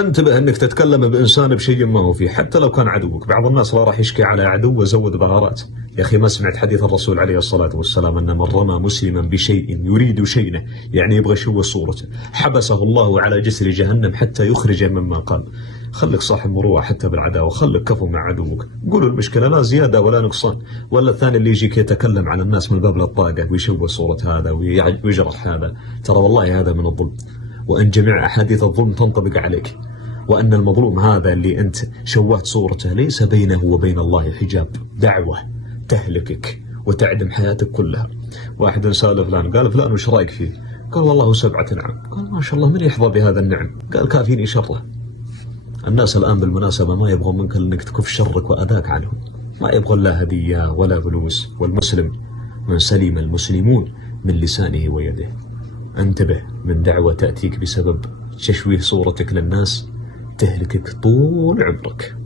انتبه انك تتكلم بانسان بشيء ما هو فيه، حتى لو كان عدوك. بعض الناس لا راح يشكي على عدو وزود بغارات. يا اخي ما سمعت حديث الرسول عليه الصلاة والسلام ان من رمى مسلما بشيء يريد شينه، يعني يبغى شو صورته، حبسه الله على جسر جهنم حتى يخرج مما قال. خليك صاحب مروءة حتى بالعداوة، خليك كفو مع عدوك. قولوا المشكلة لا زيادة ولا نقصان. ولا الثاني اللي يجيك يتكلم على الناس من باب الطاقة ويشوه صورة هذا ويجرح هذا، ترى والله هذا من الظلم، وأن جميع أحاديث الظلم تنطبق عليك، وأن المظلوم هذا اللي أنت شوهت صورته ليس بينه وبين الله حجاب، دعوة تهلكك وتعدم حياتك كلها. واحد سأل فلان، قال فلان وش رأيك فيه؟ قال والله 7 نعم. قال ما شاء الله من يحظى بهذا النعم؟ قال كافيني شره. الناس الآن بالمناسبة ما يبغون منك أنك تكف شرك وأذاك عنهم، ما يبغون لا هدية ولا فلوس. والمسلم من سلم المسلمون من لسانه ويده. انتبه من دعوة تأتيك بسبب تشويه صورتك للناس تهلكك طول عمرك.